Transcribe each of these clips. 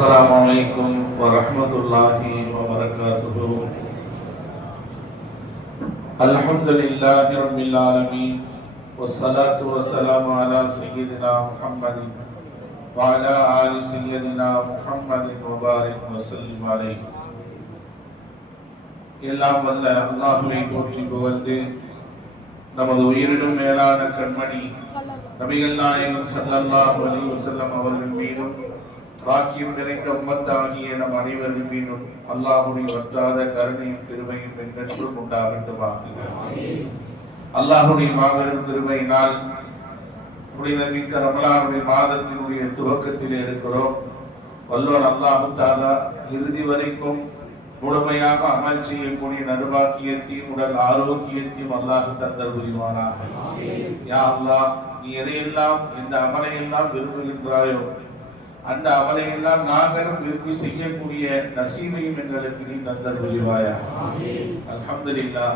السلام عليكم ورحمة الله وبركاته الحمد لله رب العالمين والصلاة والسلام على سيدنا محمد وعلى آل سيدنا محمد وبارك وسلم عليه எல்லாம் வல்ல அல்லாஹுவை போற்றி புகழ்ந்து நமது உயிரிடும் மேலான கண்மணி நபிகள் நாயகம் ஸல்லல்லாஹு அலைஹி வஸல்லம் அவர்கள் மீதும் பாக்கியம் நிறைந்த உம்மத்தாகிய நம் அனைவரின் மீதும் அல்லாஹுடைய வற்றாத கருணையும் கிருபையும் என்றென்றும் உண்டாகட்டுமாக. அல்லாஹுடைய மாபெரும் திருமையினால் புனிதமிக்க ரமலானுடைய மாதத்தினுடைய துவக்கத்தில் இருக்கிறோம். வல்லோர் அல்லாஹு இறுதி வரைக்கும் முழுமையாக அமல் செய்யக்கூடிய நடுவாக்கியத்தையும் உடல் ஆரோக்கியத்தையும் அல்லாஹ் தந்தல் புரிவானாக. யா அல்லாஹ் நீ எதையெல்லாம் இந்த அமலையெல்லாம் விரும்புகின்றாயோ அந்த அமலையெல்லாம் நாங்களும் விரும்பி செய்யக்கூடிய நசீமையும் எங்களுக்கு நீ தந்தல் புரிவாயா அல்ஹம்துலில்லாஹ்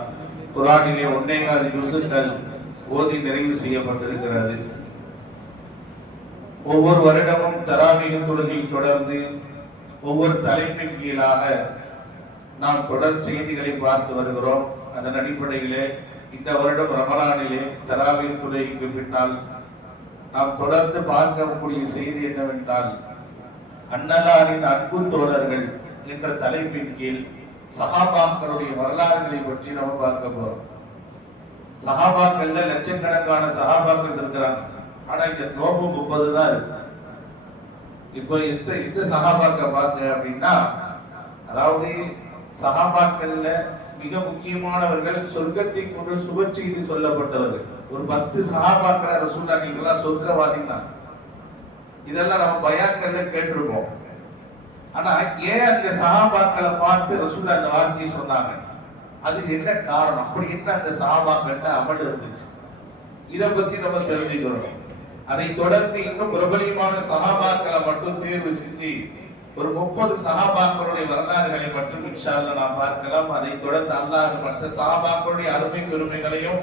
குரானிலே ஒன்னேகால் யுசுக்கள் ஓதி நிறைவு செய்யப்பட்டிருக்கிறது. ஒவ்வொரு வருடமும் தராவிக தொழுகை தொடர்ந்து ஒவ்வொரு தலைப்பின் கீழாக நாம் தொடர் செய்திகளை பார்த்து வருகிறோம். அதன் அடிப்படையிலே இந்த வருடம் ரமலானிலே தராவிக தொழுகைக்கு பின்னால் நாம் தொடர்ந்து பார்க்கக்கூடிய செய்தி என்னவென்றால் அண்ணலாரின் அன்பு தோழர்கள் என்ற தலைப்பின் கீழ் சகாபாக்களுடைய வரலாறுகளை பற்றி நம்ம பார்க்க போறோம். சஹாபாக்கள்ல லட்சக்கணக்கான சகாபாக்கள் இருக்கிறாங்க. ஆனா இந்த நோம்பு முப்பது தான் இருக்கு. இப்போ இந்த இந்த சகாபாக்க பார்க்க அப்படின்னா அதாவது சகாபாக்கள்ல மிக முக்கியமானவர்கள் சொர்க்கத்தை கொண்டு சுப செய்தி சொல்லப்பட்டவர்கள். ஒரு பத்து சகாபாக்களை ரசூல்லா நீங்களாம் சொர்க்கவாதிங்களா? இதெல்லாம் நம்ம பயாக்கள்ல கேட்டிருப்போம் ஆனா ஏன் அந்த சகாபாக்களை பார்த்து ரசூல்லா அந்த வார்த்தையை சொன்னாங்க? அதுக்கு என்ன காரணம்? அப்படி என்ன அந்த சஹாபாக்கள்ட்ட அமல் இருந்துச்சு? இதை பத்தி நம்ம தெரிஞ்சுக்கிறோம். அதை தொடர்ந்து இன்னும் பிரபலியமான சகாபாக்களை மட்டும் தேர்வு செஞ்சு ஒரு முப்பது சகாபாக்களுடைய வரலாறுகளை மட்டும் இன்ஷால்ல நாம் பார்க்கலாம். அதை தொடர்ந்து அல்லாத மற்ற சஹாபாக்களுடைய அருமை பெருமைகளையும்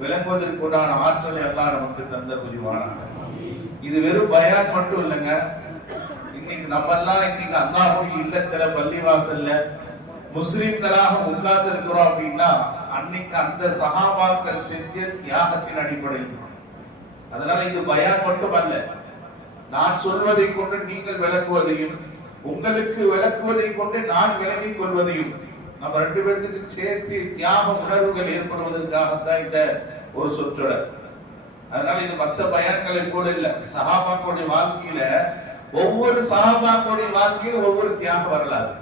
விளங்குவதற்குண்டான ஆற்றலை எல்லாம் நமக்கு தந்த புரிவானாக. இது வெறும் பயான் மட்டும் இல்லைங்க. இன்னைக்கு நம்ம எல்லாம் இன்னைக்கு அல்லாஹுடைய இல்லத்துல பள்ளிவாசல்ல முஸ்லிம்களாக உட்கார்ந்து இருக்கிறோம் அப்படின்னா அன்னைக்கு அந்த சகாபாக்கள் செஞ்ச தியாகத்தின் அடிப்படையில் அதனால இது பயான் மட்டும் அல்ல நான் சொல்வதை கொண்டு நீங்கள் விளக்குவதையும் உங்களுக்கு விளக்குவதை கொண்டு நான் விளங்கிக் கொள்வதையும் நம்ம ரெண்டு பேர்த்துக்கு சேர்த்து தியாக உணர்வுகள் ஏற்படுவதற்காகத்தான் இந்த ஒரு சொற்றொடர். அதனால இது மத்த பயான்களை கூட இல்ல. சகாபாக்களுடைய வாழ்க்கையில ஒவ்வொரு சகாபாக்களுடைய வாழ்க்கையில ஒவ்வொரு தியாக வரலாறு.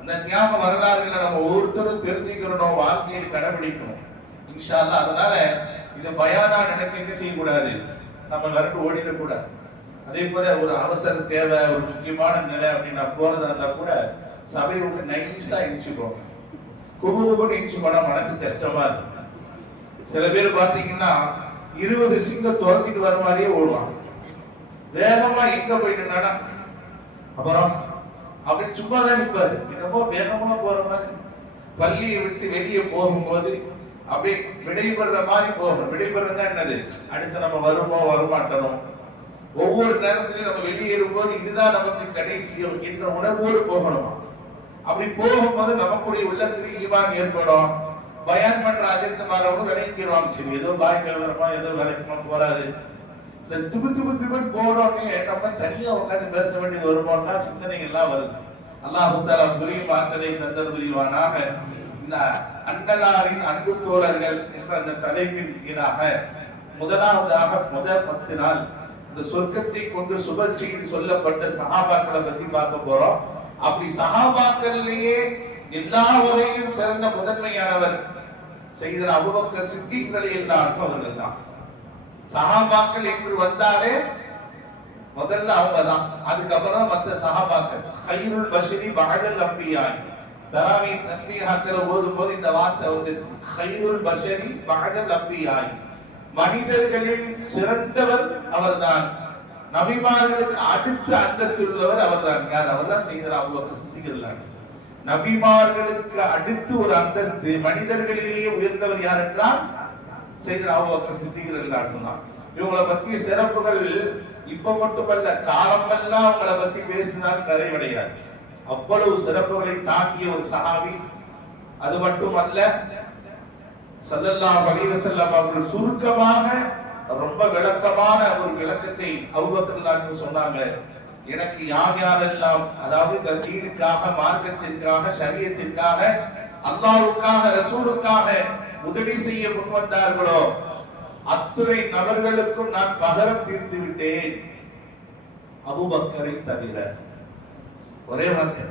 அந்த தியாக வரலாறுகளை நம்ம ஒவ்வொருத்தரும் தெரிஞ்சுக்கிறணும் வாழ்க்கையை கடைபிடிக்கணும். இன்ஷால்லா அதனால இது பயானா நினைக்க என்ன செய்யக்கூடாது? நம்ம எல்லாரும் ஓடிடக்கூடாது. அதே போல ஒரு அவசர தேவை ஒரு முக்கியமான நிலை அப்படின்னு போறதா இருந்தா கூட சபை விட்டு நைஸா இடிச்சு போங்க குபு குபுன்னு இடிச்சு போனா மனசு கஷ்டமா இருக்கு. சில பேர் பாத்தீங்கன்னா இருபது சிங்கம் துரத்திட்டு வர மாதிரியே ஓடுவாங்க. வேகமா எங்க போயிட்டு அப்புறம் அப்படி சும்மா தான் நிற்பாரு என்னமோ வேகமா போற மாதிரி. பள்ளியை விட்டு வெளியே போகும்போது அப்படியே விடைபெற மாதிரி போகணும் விடைபெறதா என்னது? அடுத்து நம்ம வருமோ வரமாட்டணும் ஒவ்வொரு நேரத்திலையும் நம்ம வெளியேறும் போது இதுதான் நமக்கு கடைசி என்ற உணர்வோடு போகணுமா? அப்படி போகும்போது நமக்குடைய உள்ளத்திலே ஈவான் ஏற்படும். பயான் பண்ற அஜித் மாறவங்க விளைக்கிறோம் சரி ஏதோ பாய் கலவரமா ஏதோ விளக்கமா போறாரு. இந்த துபு துபு துபுன்னு போறோம்னு நம்ம தனியா உட்காந்து பேச வேண்டியது வருமோன்னா சிந்தனை எல்லாம் வருது. அல்லாஹு தாலா புரியும் ஆற்றலை தந்தர் புரிவானாக இந்த அண்டலாரின் அன்பு தோழர்கள் என்ற அந்த தலைப்பின் கீழாக முதலாவதாக முதல் பத்து நாள் இந்த சொர்க்கத்தை கொண்டு சுப செய்தி சொல்லப்பட்ட சகாபாக்களை பத்தி பார்க்க போறோம். அப்படி சஹாபாக்கள்லயே எல்லா வகையிலும் சிறந்த முதன்மையானவர் செய்த அபுபக்கர் சித்திகளை எல்லாம் அவர்கள் தான் சகாபாக்கள் என்று வந்தாலே முதல்ல அவங்க தான் அதுக்கப்புறம் மத்த சஹாபாக்கள் ஹைருல் பஷரி பகடல் அம்பியாய். தராவி தஸ்மீஹாத்துல ஓது போது இந்த வார்த்தை வந்து ஹைருல் பஷரி பகடல் அம்பியாய். மனிதர்களில் சிறந்தவர் அவர்தான். நபிமார்களுக்கு அடுத்த அந்தஸ்து உள்ளவர் அவர் தான் யார்? அவர் தான் செய்தார் அபூபக்கர் சித்திகள் நபிமார்களுக்கு அடுத்து ஒரு அந்தஸ்து மனிதர்களிலேயே உயர்ந்தவர் யார் என்றால் செய்த அபூபக்கர் சித்திகள் தான் இவங்களை பற்றிய சிறப்புகள் இப்ப மட்டுமல்ல காலமெல்லாம் அவங்களை பத்தி பேசினால் நிறைவடையாது. அவ்வளவு சிறப்புகளை தாங்கிய ஒரு சஹாபி. அது மட்டுமல்ல சல்லல்லா அலைஹி அவர்கள் சுருக்கமாக ரொம்ப விளக்கமான ஒரு விளக்கத்தை அபூபக்கர் சொன்னாங்க. எனக்கு யார் யாரெல்லாம் அதாவது இந்த தீனுக்காக மார்க்கத்திற்காக சரியத்திற்காக அல்லாவுக்காக ரசூலுக்காக உதவி செய்ய முன்வந்தார்களோ அத்துறை நபர்களுக்கும் நான் பகரம் தீர்த்து விட்டேன். அபுபக்கரை தவிர. ஒரே வார்த்தை.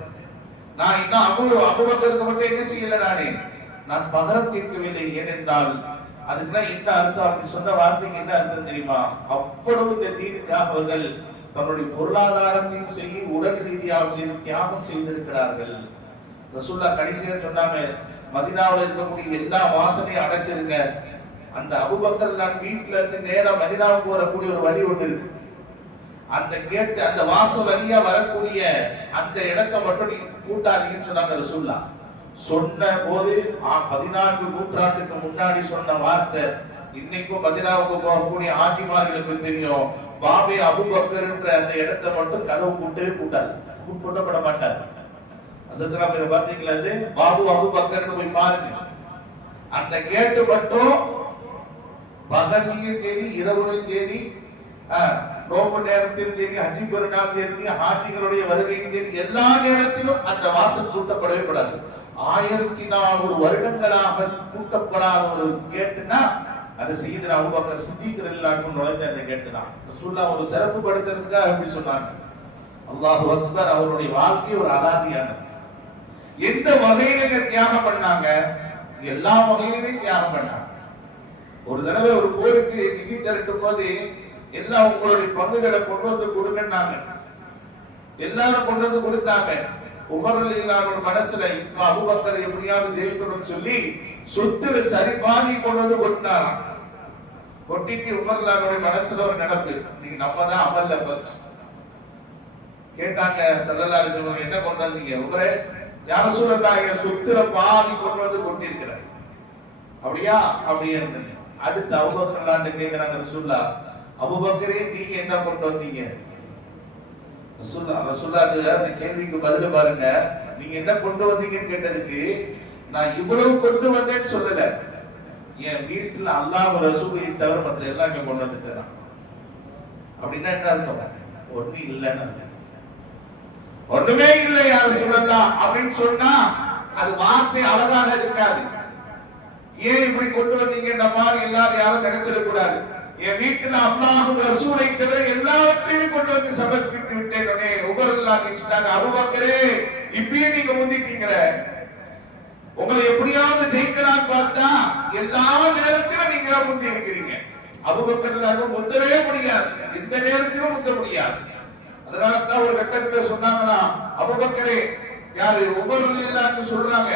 நான் இன்னும் அபு அபுபக்கருக்கு மட்டும் என்ன செய்யல நானே? நான் பகரம் தீர்க்கவில்லை. ஏனென்றால் அதுக்குதான் என்ன அர்த்தம் அப்படி சொன்ன வார்த்தைக்கு என்ன அர்த்தம் தெரியுமா? அவ்வளவு இந்த தீனுக்காக அவர்கள் தன்னுடைய பொருளாதாரத்தையும் சரி உடல் ரீதியாகவும் சரி தியாகம் செய்திருக்கிறார்கள். ரசூல்லா கடைசியில சொன்னாங்க மதினாவில் இருக்கக்கூடிய எல்லா வாசனையும் அடைச்சிருங்க. அந்த அபுபக்கர் நான் வீட்டுல இருந்து நேரம் மதினாவுக்கு வரக்கூடிய ஒரு வழி ஒன்று இருக்கு. அந்த கேட்டு அந்த வாச வழியா வரக்கூடிய அந்த இடத்தை மட்டும் நீ கூட்டாதீங்கன்னு சொன்னாங்க ரசூல்லா சொன்ன போது பதினான்கு நூற்றாண்டுக்கு முன்னாடி சொன்ன வார்த்தை இன்னைக்கும் மதினாவுக்கு போகக்கூடிய ஆட்சிமார்களுக்கு தெரியும். பாபே அபுபக்கர்ன்ற அந்த இடத்தை மட்டும் கதவு கூட்டவே கூட்டாது கூட்டப்பட மாட்டார். அசத்தரா பேர் பாத்தீங்களா இது? பாபு அபுபக்கர்னு போய் பாருங்க. அந்த கேட்டு மட்டும் பகலியும் தேடி இரவுலையும் தேடி ஆஹ், நோம்பு நேரத்தில் தேடி ஹஜ்ஜி பெருநாள் தேடி ஹாஜிகளுடைய வருகையும் தேடி எல்லா நேரத்திலும் அந்த வாசல் கூட்டப்படவே கூடாது. ஆயிரத்தி நானூறு வருடங்களாக கூட்டப்படாத ஒரு கேட்டுனா அது செய்தின அபுபக்கர் சித்திகர் இல்லாமல் நுழைஞ்ச அந்த கேட்டு தான் ஒரு சிறப்பு படுத்துறதுக்காக எப்படி சொன்னாங்க. அல்லாஹு அக்பர் அவருடைய வாழ்க்கை ஒரு அலாதியானது. எந்த வகையில தியாகம் பண்ணாங்க? எல்லா வகையிலுமே தியாகம் பண்ணாங்க. ஒரு தடவை ஒரு போருக்கு நிதி திரட்டும் போது எல்லாம் உங்களுடைய பங்குகளை கொண்டு வந்து கொடுங்கன்னாங்க. எல்லாரும் கொண்டு வந்து கொடுத்தாங்க. உமரில் இல்லாத மனசுல இப்ப அபுபக்கர் எப்படியாவது ஜெயிக்கணும்னு சொல்லி சொத்துல சரி பாதி கொண்டு வந்து கொட்டினாராம் கொட்டிட்டு உமர்லானுடைய மனசுல ஒரு நடப்பு. நீங்க நம்ம தான் அமல்ல ஃபர்ஸ்ட் கேட்டாங்க சல்லல்லா அலிஸ்வரம் என்ன கொண்டு வந்தீங்க உமரே யார சூழல்லா சொத்துல பாதி கொண்டு வந்து கொண்டிருக்கிறேன் அப்படியா? அப்படியே இருந்தேன். அடுத்து அபுபக்கர் கேட்கிறாங்க ரசூல்லா அபுபக்கரே நீங்க என்ன கொண்டு வந்தீங்க? அந்த கேள்விக்கு பதில் பாருங்க. நீங்க என்ன கொண்டு வந்தீங்கன்னு கேட்டதுக்கு நான் இவ்வளவு கொண்டு வந்தேன்னு சொல்லல. என் வீட்டுல அல்லாஹ் ரசூலை தவிர மத்த எல்லாம் இங்க கொண்டு வந்துட்டேன் அப்படின்னா என்ன அர்த்தம்? ஒண்ணு இல்லைன்னு ஒண்ணுமே இல்லை யார் சொல்லலாம் அப்படின்னு சொன்னா அது வார்த்தை அழகாக இருக்காது. ஏன் இப்படி கொண்டு வந்தீங்கன்ற மாதிரி எல்லாரும் யாரும் நினைச்சிடக்கூடாது. கூடாது என் வீட்டுல அம்மாவும் ரசூலை தவிர எல்லாவற்றையும் கொண்டு வந்து சமர்ப்பித்து விட்டேன். உபர் உபரல்லா நினைச்சிட்டாங்க அபுபக்கரே இப்பயே நீங்க முந்திட்டீங்களே. உங்களை எப்படியாவது ஜெயிக்கலாம் பார்த்தா எல்லா நேரத்திலும் நீங்க முந்தி இருக்கிறீங்க. அபுபக்கர்லாக முந்தவே முடியாது. எந்த நேரத்திலும் முந்த முடியாது. அதனால தான் ஒரு கட்டத்துல சொன்னாங்களா அபுபக்கரே யாரு? உபருல்லான்னு சொல்றாங்க.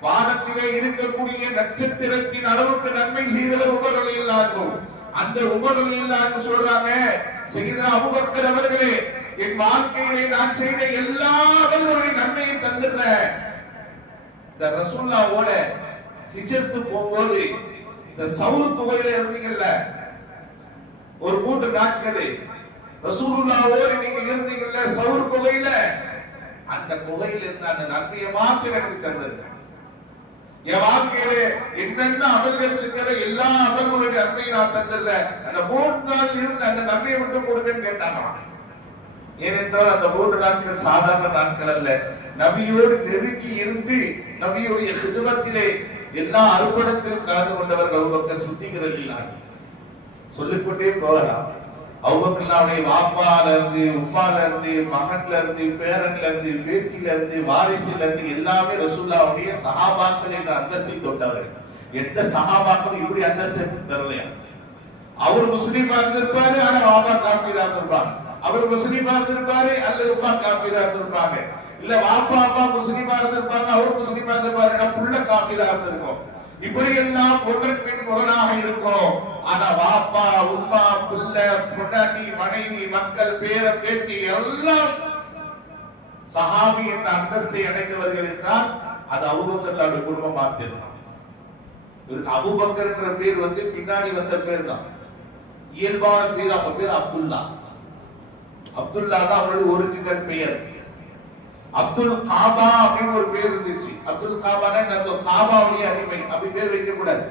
வானத்திலே இருக்கக்கூடிய நட்சத்திரத்தின் அளவுக்கு நன்மை செய்தவர் உபருல்லாக்கும் அந்த உபருல்லான்னு சொல்றாங்க. செய்தா அபுபக்கர் அவர்களே என் வாழ்க்கையிலே நான் செய்த எல்லா அவர்களுடைய நன்மையை தந்துடுறேன் இந்த ரசூல்லாவோட ஹிஜர்த்து போகும்போது இந்த சவுரு குகையில இருந்தீங்கல்ல ஒரு மூன்று நாட்கள் ரசூலுல்லாவோட நீங்க இருந்தீங்கல்ல சவுரு குகையில. அந்த குகையில இருந்த அந்த நன்மையை மாத்திரம் எனக்கு தந்தது. என் வாழ்க்கை என்னென்ன அமல்கள் செஞ்சத எல்லா அமல்களுடைய அன்பையும் நான் தந்தல அந்த மூன்று நாள் இருந்து அந்த நன்மையை மட்டும் கொடுங்கன்னு கேட்டாங்க. ஏனென்றால் அந்த மூன்று நாட்கள் சாதாரண நாட்கள் அல்ல. நபியோடு நெருங்கி இருந்து நபியுடைய சிறுவத்திலே எல்லா அறுபடத்திலும் கலந்து கொண்டவர்கள் அபூபக்கர் சித்திகர்கள் சொல்லிக்கொண்டே போகலாம். அவுபக்கல்லாவுடைய வாப்பால இருந்து உப்பால இருந்து மகன்ல இருந்து பேரன்ல இருந்து பேத்தில இருந்து வாரிசுல இருந்து எல்லாமே ரசூல்லாவுடைய சகாபாக்கள் என்ற அந்தஸ்தை தொட்டவர்கள். எந்த சஹாபாக்களும் இப்படி அந்தஸ்தை தரலையா அவர் முஸ்லீமா இருந்திருப்பாரு ஆனா வாபா காப்பீரா இருந்திருப்பாங்க. அவர் முஸ்லீமா இருந்திருப்பாரு அல்லது உமா காப்பீரா இருந்திருப்பாங்க. இல்ல வாப்பா அப்பா முஸ்லீமா இருந்திருப்பாங்க அவர் முஸ்லீமா இருந்திருப்பாரு புள்ள காப்பீரா இருந்திருக்கும். இப்படி எல்லாம் ஒன்றன் பின் முரணாக இருக்கும். ஆனா வாப்பா உமா புள்ள புடனி மனைவி மக்கள் பேர பேத்தி எல்லாம் சஹாபி என்ற அந்தஸ்தை அடைந்தவர்கள் என்றால் அது அபுபக்கர்லாவுடைய குடும்பம் மாத்திருந்தான் இவருக்கு அபுபக்கர்ன்ற பேர் வந்து பின்னாடி வந்த பேர் தான். இயல்பான பேர் அவங்க பேர் அப்துல்லா. அப்துல்லா தான் அவருடைய ஒரிஜினல் பெயர். அப்துல் காபா அப்படின்னு ஒரு பேர் இருந்துச்சு. அப்துல் காபானா என்ன காபாவுடைய அடிமை. அப்படி பேர் வைக்கக்கூடாது.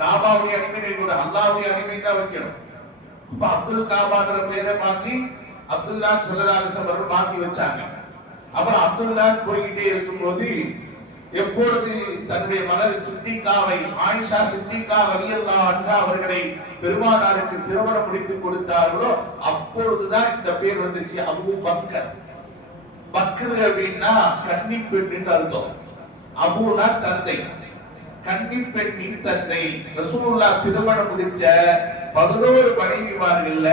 காபாவுடைய அடிமைகள் கூட அல்லாவுடைய அடிமை தான் வைக்கணும். அப்ப அப்துல் காபாங்கிற பேரை மாத்தி அப்துல்லா சொல்லலாலிசம் அவர்கள் மாத்தி வச்சாங்க. அப்புறம் அப்துல்லா போய்கிட்டே இருக்கும்போது எப்பொழுது தன்னுடைய மகள் சித்திகாவை ஆயிஷா சித்திகா ரலியல்லா அண்ணா அவர்களை பெருமானாருக்கு திருமணம் முடித்து கொடுத்தார்களோ அப்பொழுதுதான் இந்த பேர் வந்துச்சு அபு பக்கர். பக்கர் அப்படின்னா கன்னி பெண்ணின் அர்த்தம். அபுனா தந்தை. கன்னி பெண்ணின் தந்தை ரசூலுல்லா திருமணம் முடிச்ச பதினோரு மனைவிமார்கள்ல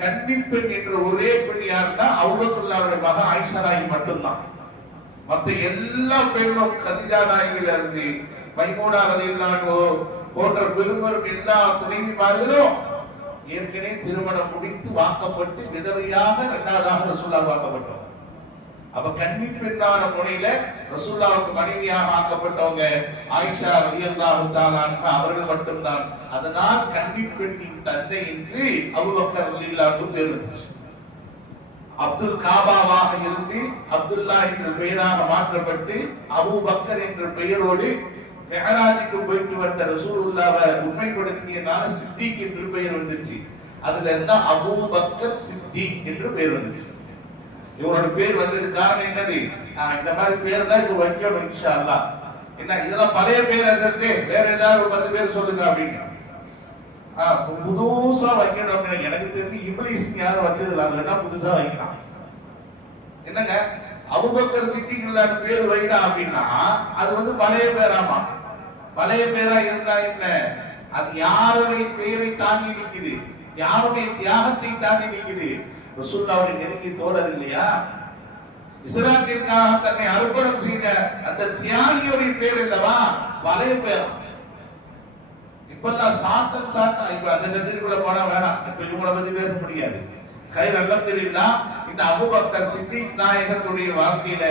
கன்னி பெண் என்ற ஒரே பெண் யாருன்னா அவுபத்துல்லாவுடைய மக ஆயிஷா நாயகி மட்டும்தான். மத்த எல்லா பெண்ணும் கதிஜா நாயகில இருந்து மைமூனா ரலியல்லாஹு போன்ற பெரும்பெரும் எல்லா துணைவிமார்களும் ஏற்கனவே திருமணம் முடித்து வாக்கப்பட்டு விதவையாக இரண்டாவதாக ரசூலா வாக்கப்பட்டோம். அப்ப கன்னி பெண்ணான முறையில ரசூல்லாவுக்கு மனைவியாக ஆக்கப்பட்டவங்க ஆயிஷா ரலியல்லாஹு தஆலா அவர்கள் மட்டும்தான். அதனால் கன்னி பெண்ணின் தந்தை என்று அபுபக்கர் ரலியல்லாஹு பேர் வந்துச்சு அப்துல் காபாவாக இருந்து அப்துல்லா என்ற பெயராக மாற்றப்பட்டு அபூபக்கர் என்ற பெயரோடு மெஹராஜுக்கு போயிட்டு வந்த ரசூலுல்லாவை உண்மைப்படுத்தியனால சித்திக் என்று பெயர் வந்துச்சு. அதுல என்ன? அபூபக்கர் சித்திக் என்று பெயர் வந்துச்சு. இவரோட பேர் வந்தது காரணம் என்னது? நான் இந்த மாதிரி பேர் தான் இப்ப வைக்கணும் இன்ஷா அல்லா என்ன இதெல்லாம் பழைய பேர் இருக்கு வேற ஏதாவது ஒரு பத்து பேர் சொல்லுங்க அப்படின்னு. ஆஹ் புதுசா வைக்கணும் அப்படின்னு எனக்கு தெரிஞ்சு இப்ளீஸ் யாரும் வச்சது அதுல என்ன புதுசா வைக்கலாம்? என்னங்க? அபுபக்கர் சித்திகளான பேர் வைடா அப்படின்னா அது வந்து பழைய பேராமா? பழைய பேரா இருந்தா என்ன? அது யாருடைய பெயரை தாங்கி நிக்குது? யாருடைய தியாகத்தை தாங்கி நிக்குது? ரசூல்லாவுடைய நெருங்கி தோழர் இல்லையா? இஸ்லாத்திற்காக தன்னை அர்ப்பணம் செய்த அந்த தியாகியுடைய பேர் இல்லவா? பழைய பேர். இப்பெல்லாம் சாத்தன் சாத்தன். இப்ப அந்த சப்ஜெக்டுக்குள்ள போனா வேணாம். இப்ப இவங்கள பத்தி பேச முடியாது. கயிறு எல்லாம் தெரியும்னா இந்த அபுபக்தர் சித்திக் நாயகத்துடைய வாழ்க்கையில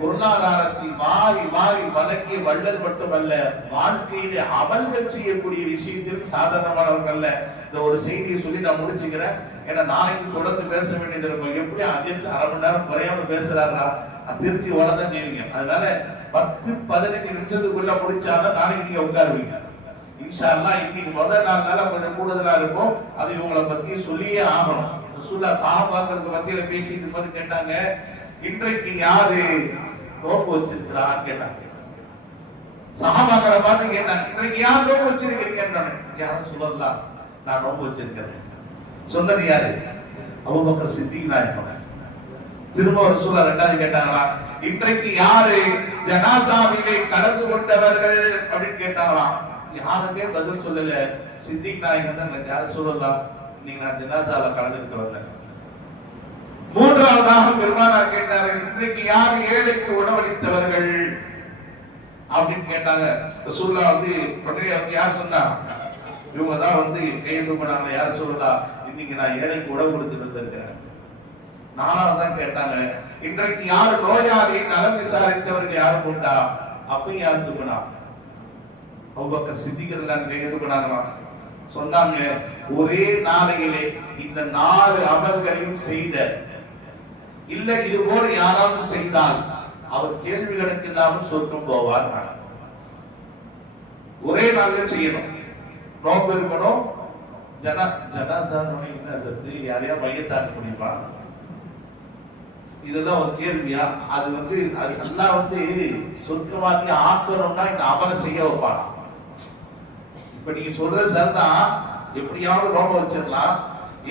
பொருளாதாரத்தில் மாறி மாறி வழங்கிய வள்ளல் மட்டுமல்ல வாழ்க்கையில அமல்கள் செய்யக்கூடிய விஷயத்தில் சாதாரணமானவர்கள் இந்த ஒரு செய்தியை சொல்லி நான் முடிச்சுக்கிறேன். ஏன்னா நாளைக்கு தொடர்ந்து பேச வேண்டியது இருக்கும் எப்படி அஜித் அரை மணி நேரம் குறையாம பேசுறாரா திருச்சி உடனே செய்வீங்க. அதனால பத்து பதினஞ்சு நிமிஷத்துக்குள்ள முடிச்சாலும் நாளைக்கு நீங்க உட்காருவீங்க. இன்ஷா இன்னைக்கு முதல் நாள்னால கொஞ்சம் கூடுதலா இருக்கும். அது இவங்களை பத்தி சொல்லியே ஆகணும். ரசூல்லா சாஹாபாக்களுக்கு மத்தியில பேசிட்டு போது கேட்டாங்க இன்றைக்கு யாரு நோக்கு வச்சிருக்கிறான்னு கேட்டாங்க. சகாபாக்களை பார்த்து கேட்டாங்க இன்றைக்கு யார் நோக்கு வச்சிருக்கிறீங்க யாரும் சொல்லலாம் நான் நோக்கு வச்சிருக்கிறேன். சொன்னது யாரு? அபுபக்கர் சித்திக் நாயகம் திரும்ப ரசூலா ரெண்டாவது கேட்டாங்களா? இன்றைக்கு யாரு ஜனாசாவிலே கலந்து கொண்டவர்கள் அப்படின்னு கேட்டாங்களாம் யாருமே பதில் சொல்லல. சித்திக் நாயகம் தான் யாரும் சொல்லலாம் நீங்க நான் ஜனாசால கலந்துட்டு வந்தேன் மூன்றாவதாக பெருமானார் கேட்டார்கள் இன்றைக்கு யார் ஏழைக்கு உணவளித்தவர்கள்? அப்படின்னு கேட்டாங்க. ரசூல்லா வந்து உடனே அவங்க யார் சொன்னா? இவங்க தான் வந்து கையெழுத்து தூக்கினாங்க யார் சொல்லலாம் இன்னைக்கு நான் ஏழைக்கு உணவு கொடுத்துட்டு வந்திருக்கிறேன் நாலாவது தான் கேட்டாங்க இன்றைக்கு யாரு நோயாளி நலம் விசாரித்தவர்கள் யாரும் உண்டா? அப்பயும் யார் தூக்குனா? அவ்வக்க சித்திகர்கள் எது பண்ணாங்களா சொன்னாங்க ஒரே நாளையிலே இந்த நாலு அமல்களையும் செய்த இல்ல இது போல யாராலும் செய்தால் அவர் கேள்வி கணக்கில்லாமல் சொர்க்கம் போவார். ஒரே நாளில் செய்யணும். நோம்பு இருக்கணும் ஜனா ஜனாசா என்ன சத்து யாரையா மையத்தாக்க முடியுமா இதெல்லாம் ஒரு கேள்வியா? அது வந்து அது நல்லா வந்து சொர்க்கவாதி ஆக்கணும்னா இந்த அமலை செய்ய வைப்பானா. இப்ப நீங்க சொல்றது சரிதான் எப்படியாவது நோம்ப வச்சிடலாம்.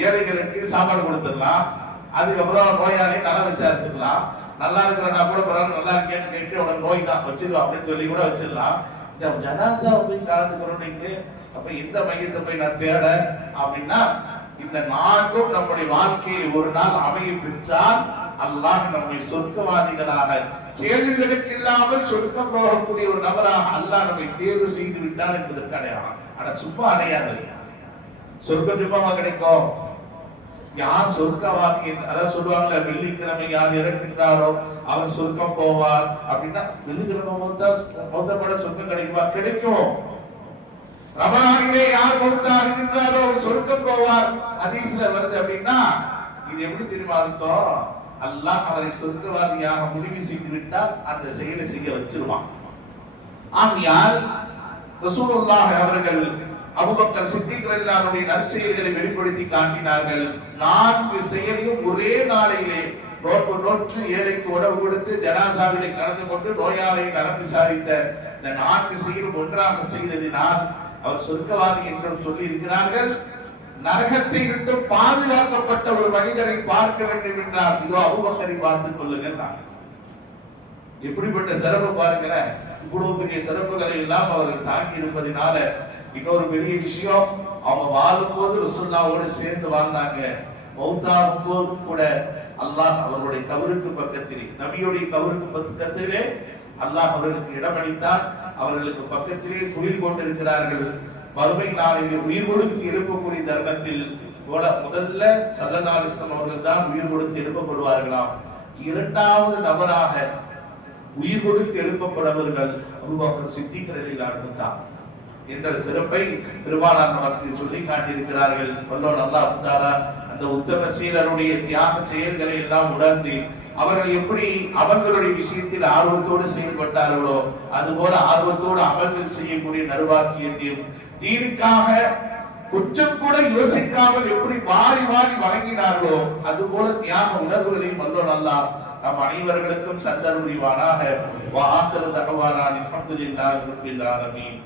ஏழைகளுக்கு சாப்பாடு கொடுத்துடலாம். அதுக்கப்புறம் நோயாளி நல்லா விசாரிச்சுக்கலாம். நல்லா இருக்கிறனா கூட பரவாயில்ல நல்லா இருக்கேன்னு கேட்டு உனக்கு நோய் தான் வச்சிருக்கோம் அப்படின்னு சொல்லி கூட வச்சிடலாம். இந்த ஜனாசா போய் கலந்துக்கிறோம் நீங்க அப்ப இந்த மையத்தை போய் நான் தேட அப்படின்னா இந்த நான்கும் நம்முடைய வாழ்க்கையில் ஒரு நாள் அமைய பெற்றால் அல்லாஹ் நம்மை சொர்க்கவாதிகளாக கேள்விகளுக்கு இல்லாமல் சொர்க்கம் போகக்கூடிய ஒரு நபராக அல்லாஹ் நம்மை தேர்வு செய்து விட்டார் என்பதற்கு அடையாளம் ஆனா சும்மா அடையாது. சொர்க்க சும்மாவா கிடைக்கும்? யார் சொர்க்கவாதி அதாவது சொல்லுவாங்கல்ல வெள்ளிக்கிழமை யார் இறக்கின்றாரோ அவர் சொர்க்கம் போவார். அப்படின்னா வெள்ளிக்கிழமை சொர்க்கம் கிடைக்குமா? கிடைக்கும். ரமணானிலே யார் மௌத்தாகின்றாரோ என்றாலும் சொர்க்கம் போவார். அதீசில வருது அப்படின்னா இது எப்படி தெரியுமா அர்த்தம்? அல்லாஹ் அவரை சொர்க்கவாதியாக முடிவு செய்து விட்டால் அந்த செயலை செய்ய வச்சிருவான். ஆகையால் ரசூலுல்லாஹ் அவர்கள் அபுபக்கர் சித்திக் ரலியல்லாஹுடைய நற்செயல்களை வெளிப்படுத்தி காட்டினார்கள். நான்கு செயலையும் ஒரே நாளையிலே நோட்டு நோற்று ஏழைக்கு உணவு கொடுத்து ஜனாசாவிலே கலந்து கொண்டு நோயாளியை நலம் விசாரித்த இந்த நான்கு செயலும் ஒன்றாக செய்ததினால் அவர் சொர்க்கவாதி என்றும் சொல்லி இருக்கிறார்கள் நரகத்தை விட்டு பாதுகாக்கப்பட்ட ஒரு மனிதரை பார்க்க வேண்டும் என்றால் இதோ அபுபக்கரை பார்த்துக் கொள்ளுங்கள் நான். எப்படிப்பட்ட சிறப்பு பாருங்களேன் இவ்வளவு பெரிய சிறப்புகளை எல்லாம் அவர்கள் தாங்கி இருப்பதினால இன்னொரு பெரிய விஷயம் அவங்க வாழும்போது ரசுல்லாவோடு சேர்ந்து வாழ்ந்தாங்க. மௌத்தாகும் போதும் கூட. அல்லாஹ் அவர்களுடைய கவருக்கு பக்கத்திலே நபியுடைய கவருக்கு பக்கத்திலே அல்லாஹ் அவர்களுக்கு இடமளித்தான் அவர்களுக்கு பக்கத்திலே தொழில் கொண்டிருக்கிறார்கள் மறுமை நாளில் உயிர் கொடுத்து எழுப்பக்கூடிய தருணத்தில் போல முதல்ல சல்லல்லாஹு அவர்கள் தான் உயிர் கொடுத்து எழுப்பப்படுவார்களாம். இரண்டாவது நபராக உயிர் கொடுத்து எழுப்பப்படவர்கள் அபுபக்கர் சித்திக் ரலியல்லாஹு தான். என்ற சிறப்பை பெருமானார் நமக்கு சொல்லி காட்டியிருக்கிறார்கள். நல்லா அல்லாஹ் அந்த உத்தம சீலருடைய தியாக செயல்களை எல்லாம் உணர்ந்து அவர்கள் எப்படி அவர்களுடைய விஷயத்தில் ஆர்வத்தோடு செயல்பட்டார்களோ அதுபோல ஆர்வத்தோடு அமல்கள் செய்யக்கூடிய நர்வாக்கியத்தையும் தீனுக்காக குற்றம் கூட யோசிக்காமல் எப்படி வாரி வாரி வழங்கினார்களோ அதுபோல தியாக உணர்வுகளையும் வல்லோ நல்லா நம் அனைவர்களுக்கும் தந்தருளிவானாக. வாசல் தகவானான் அல்ஹம்துலில்லாஹி ரப்பில் ஆலமீன்.